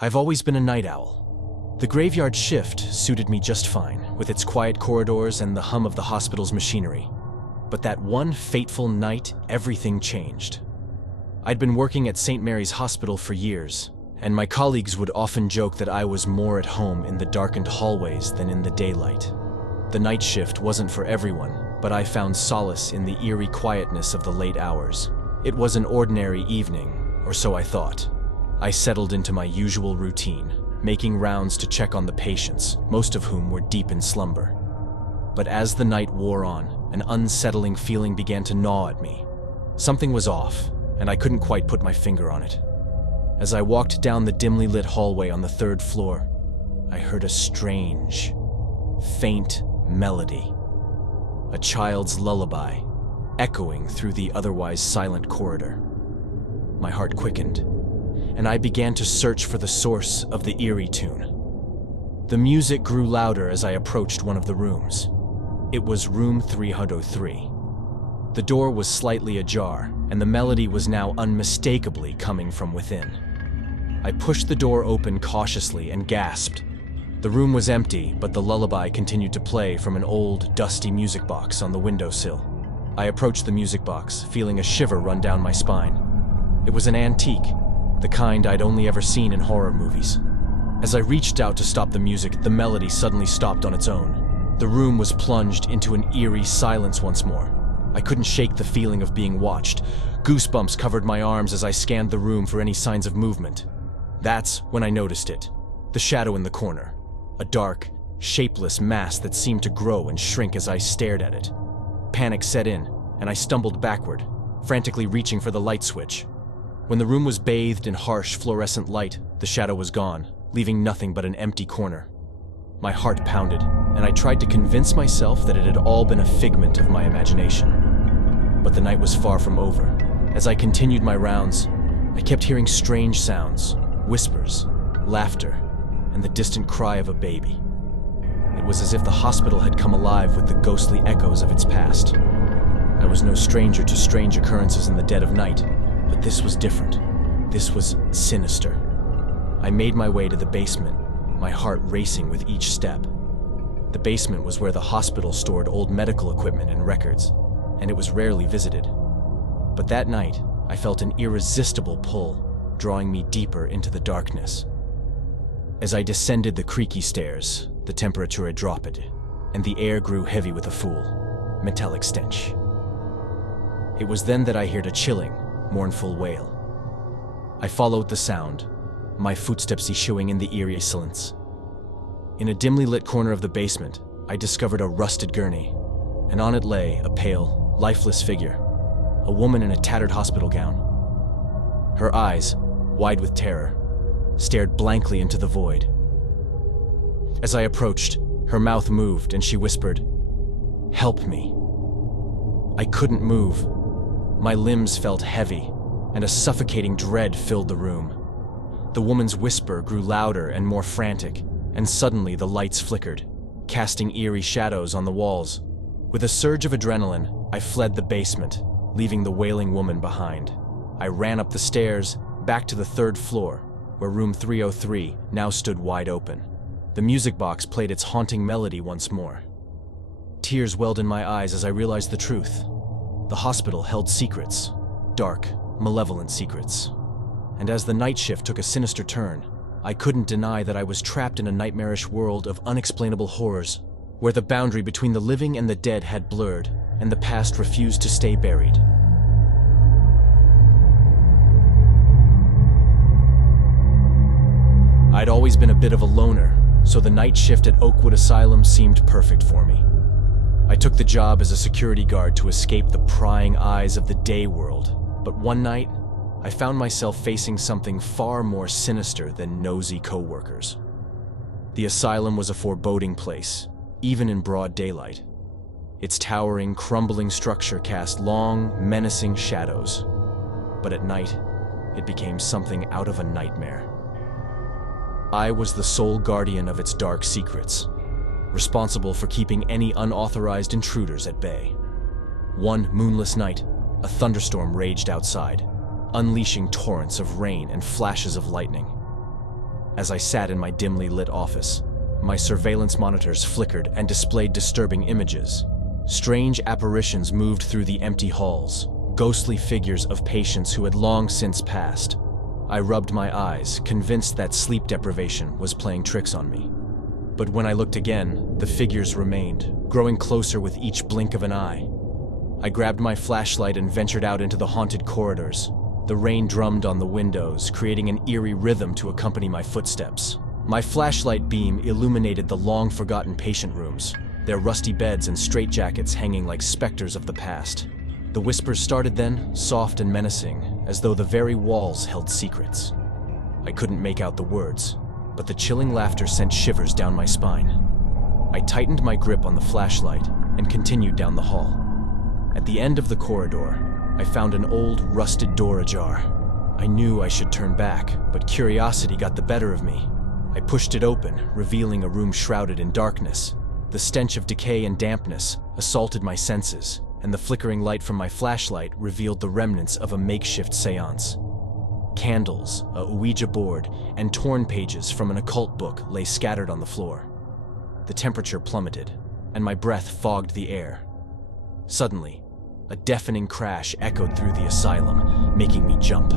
I've always been a night owl. The graveyard shift suited me just fine, with its quiet corridors and the hum of the hospital's machinery. But that one fateful night, everything changed. I'd been working at St. Mary's Hospital for years, and my colleagues would often joke that I was more at home in the darkened hallways than in the daylight. The night shift wasn't for everyone, but I found solace in the eerie quietness of the late hours. It was an ordinary evening, or so I thought. I settled into my usual routine, making rounds to check on the patients, most of whom were deep in slumber. But as the night wore on, an unsettling feeling began to gnaw at me. Something was off, and I couldn't quite put my finger on it. As I walked down the dimly lit hallway on the 3rd floor, I heard a strange, faint melody. A child's lullaby, echoing through the otherwise silent corridor. My heart quickened, and I began to search for the source of the eerie tune. The music grew louder as I approached one of the rooms. It was room 303. The door was slightly ajar, and the melody was now unmistakably coming from within. I pushed the door open cautiously and gasped. The room was empty, but the lullaby continued to play from an old, dusty music box on the windowsill. I approached the music box, feeling a shiver run down my spine. It was an antique, the kind I'd only ever seen in horror movies. As I reached out to stop the music, the melody suddenly stopped on its own. The room was plunged into an eerie silence once more. I couldn't shake the feeling of being watched. Goosebumps covered my arms as I scanned the room for any signs of movement. That's when I noticed it. The shadow in the corner. A dark, shapeless mass that seemed to grow and shrink as I stared at it. Panic set in, and I stumbled backward, frantically reaching for the light switch. When the room was bathed in harsh fluorescent light, the shadow was gone, leaving nothing but an empty corner. My heart pounded, and I tried to convince myself that it had all been a figment of my imagination. But the night was far from over. As I continued my rounds, I kept hearing strange sounds, whispers, laughter, and the distant cry of a baby. It was as if the hospital had come alive with the ghostly echoes of its past. I was no stranger to strange occurrences in the dead of night, but this was different. This was sinister. I made my way to the basement, my heart racing with each step. The basement was where the hospital stored old medical equipment and records, and it was rarely visited. But that night, I felt an irresistible pull, drawing me deeper into the darkness. As I descended the creaky stairs, the temperature had dropped, and the air grew heavy with a foul, metallic stench. It was then that I heard a chilling, mournful wail. I followed the sound, my footsteps echoing in the eerie silence. In a dimly lit corner of the basement, I discovered a rusted gurney, and on it lay a pale, lifeless figure, a woman in a tattered hospital gown. Her eyes, wide with terror, stared blankly into the void. As I approached, her mouth moved and she whispered, "Help me." I couldn't move. My limbs felt heavy, and a suffocating dread filled the room. The woman's whisper grew louder and more frantic, and suddenly the lights flickered, casting eerie shadows on the walls. With a surge of adrenaline, I fled the basement, leaving the wailing woman behind. I ran up the stairs, back to the 3rd floor, where room 303 now stood wide open. The music box played its haunting melody once more. Tears welled in my eyes as I realized the truth. The hospital held secrets, dark, malevolent secrets. And as the night shift took a sinister turn, I couldn't deny that I was trapped in a nightmarish world of unexplainable horrors, where the boundary between the living and the dead had blurred, and the past refused to stay buried. I'd always been a bit of a loner, so the night shift at Oakwood Asylum seemed perfect for me. I took the job as a security guard to escape the prying eyes of the day world, but one night, I found myself facing something far more sinister than nosy co-workers. The asylum was a foreboding place, even in broad daylight. Its towering, crumbling structure cast long, menacing shadows. But at night, it became something out of a nightmare. I was the sole guardian of its dark secrets, responsible for keeping any unauthorized intruders at bay. One moonless night, a thunderstorm raged outside, unleashing torrents of rain and flashes of lightning. As I sat in my dimly lit office, my surveillance monitors flickered and displayed disturbing images. Strange apparitions moved through the empty halls, ghostly figures of patients who had long since passed. I rubbed my eyes, convinced that sleep deprivation was playing tricks on me. But when I looked again, the figures remained, growing closer with each blink of an eye. I grabbed my flashlight and ventured out into the haunted corridors. The rain drummed on the windows, creating an eerie rhythm to accompany my footsteps. My flashlight beam illuminated the long-forgotten patient rooms, their rusty beds and straitjackets hanging like specters of the past. The whispers started then, soft and menacing, as though the very walls held secrets. I couldn't make out the words, but the chilling laughter sent shivers down my spine. I tightened my grip on the flashlight and continued down the hall. At the end of the corridor, I found an old, rusted door ajar. I knew I should turn back, but curiosity got the better of me. I pushed it open, revealing a room shrouded in darkness. The stench of decay and dampness assaulted my senses, and the flickering light from my flashlight revealed the remnants of a makeshift seance. Candles, a Ouija board, and torn pages from an occult book lay scattered on the floor. The temperature plummeted, and my breath fogged the air. Suddenly, a deafening crash echoed through the asylum, making me jump.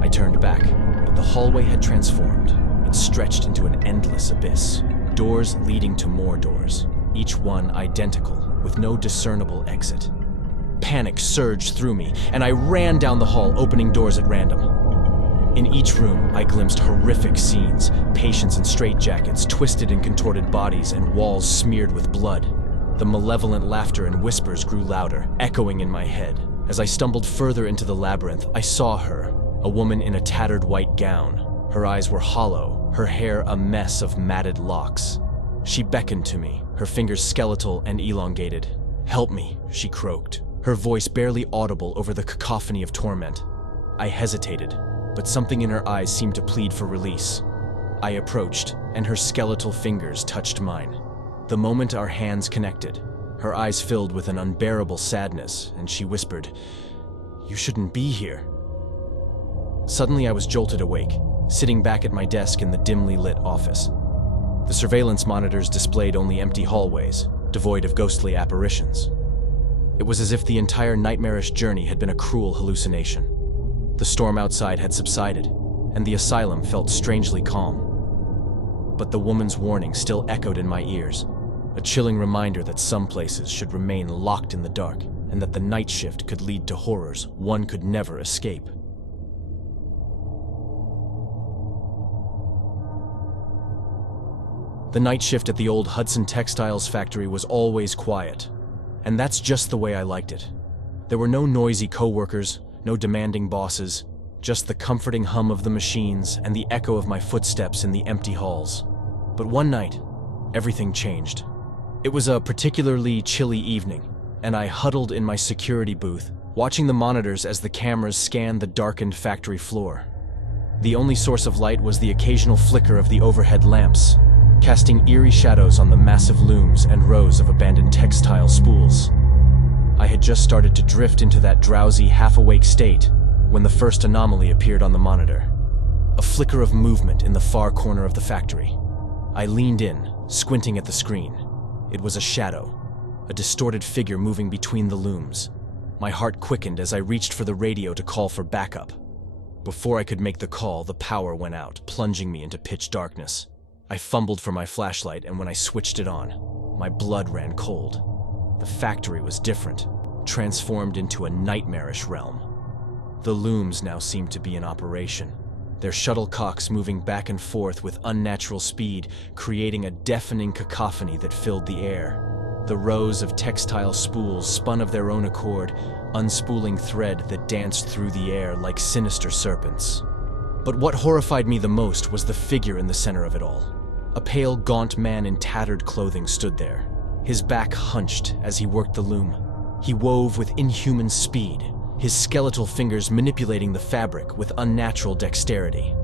I turned back, but the hallway had transformed. It stretched into an endless abyss, doors leading to more doors, each one identical, with no discernible exit. Panic surged through me, and I ran down the hall, opening doors at random. In each room, I glimpsed horrific scenes, patients in straitjackets, twisted and contorted bodies, and walls smeared with blood. The malevolent laughter and whispers grew louder, echoing in my head. As I stumbled further into the labyrinth, I saw her, a woman in a tattered white gown. Her eyes were hollow, her hair a mess of matted locks. She beckoned to me, her fingers skeletal and elongated. "Help me," she croaked, her voice barely audible over the cacophony of torment. I hesitated, but something in her eyes seemed to plead for release. I approached, and her skeletal fingers touched mine. The moment our hands connected, her eyes filled with an unbearable sadness, and she whispered, "You shouldn't be here." Suddenly I was jolted awake, sitting back at my desk in the dimly lit office. The surveillance monitors displayed only empty hallways, devoid of ghostly apparitions. It was as if the entire nightmarish journey had been a cruel hallucination. The storm outside had subsided, and the asylum felt strangely calm. But the woman's warning still echoed in my ears, a chilling reminder that some places should remain locked in the dark, and that the night shift could lead to horrors one could never escape. The night shift at the old Hudson Textiles factory was always quiet, and that's just the way I liked it. There were no noisy coworkers, no demanding bosses, just the comforting hum of the machines and the echo of my footsteps in the empty halls. But one night, everything changed. It was a particularly chilly evening, and I huddled in my security booth, watching the monitors as the cameras scanned the darkened factory floor. The only source of light was the occasional flicker of the overhead lamps, casting eerie shadows on the massive looms and rows of abandoned textile spools. I had just started to drift into that drowsy, half-awake state when the first anomaly appeared on the monitor. A flicker of movement in the far corner of the factory. I leaned in, squinting at the screen. It was a shadow, a distorted figure moving between the looms. My heart quickened as I reached for the radio to call for backup. Before I could make the call, the power went out, plunging me into pitch darkness. I fumbled for my flashlight, and when I switched it on, my blood ran cold. The factory was different, transformed into a nightmarish realm. The looms now seemed to be in operation, their shuttlecocks moving back and forth with unnatural speed, creating a deafening cacophony that filled the air. The rows of textile spools spun of their own accord, unspooling thread that danced through the air like sinister serpents. But what horrified me the most was the figure in the center of it all. A pale, gaunt man in tattered clothing stood there, his back hunched as he worked the loom. He wove with inhuman speed, his skeletal fingers manipulating the fabric with unnatural dexterity.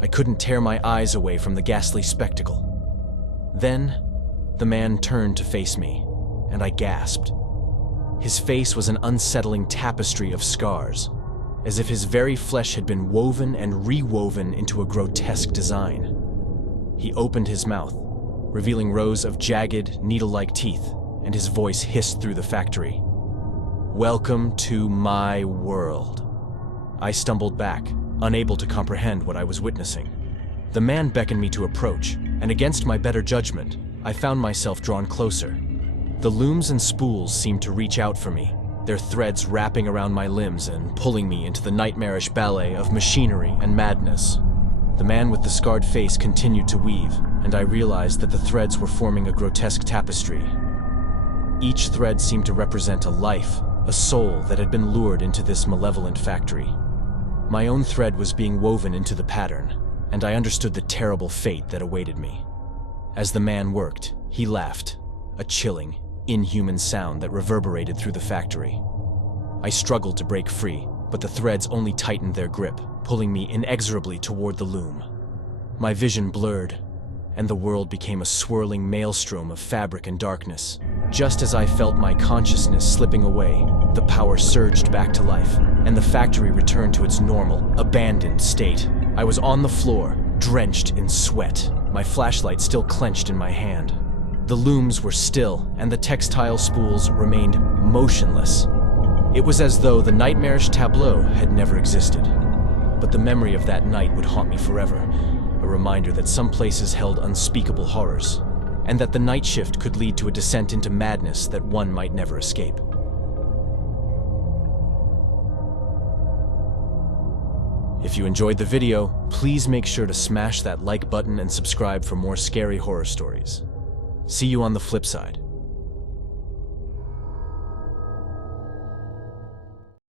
I couldn't tear my eyes away from the ghastly spectacle. Then, the man turned to face me, and I gasped. His face was an unsettling tapestry of scars. as if his very flesh had been woven and rewoven into a grotesque design. He opened his mouth, revealing rows of jagged, needle-like teeth, and his voice hissed through the factory. "Welcome to my world." I stumbled back, unable to comprehend what I was witnessing. The man beckoned me to approach, and against my better judgment, I found myself drawn closer. The looms and spools seemed to reach out for me, their threads wrapping around my limbs and pulling me into the nightmarish ballet of machinery and madness. The man with the scarred face continued to weave, and I realized that the threads were forming a grotesque tapestry. Each thread seemed to represent a life, a soul that had been lured into this malevolent factory. My own thread was being woven into the pattern, and I understood the terrible fate that awaited me. As the man worked, he laughed, a chilling, inhuman sound that reverberated through the factory. I struggled to break free, but the threads only tightened their grip, pulling me inexorably toward the loom. My vision blurred, and the world became a swirling maelstrom of fabric and darkness. Just as I felt my consciousness slipping away, the power surged back to life, and the factory returned to its normal, abandoned state. I was on the floor, drenched in sweat, my flashlight still clenched in my hand. The looms were still, and the textile spools remained motionless. It was as though the nightmarish tableau had never existed. But the memory of that night would haunt me forever, a reminder that some places held unspeakable horrors, and that the night shift could lead to a descent into madness that one might never escape. If you enjoyed the video, please make sure to smash that like button and subscribe for more scary horror stories. See you on the flip side.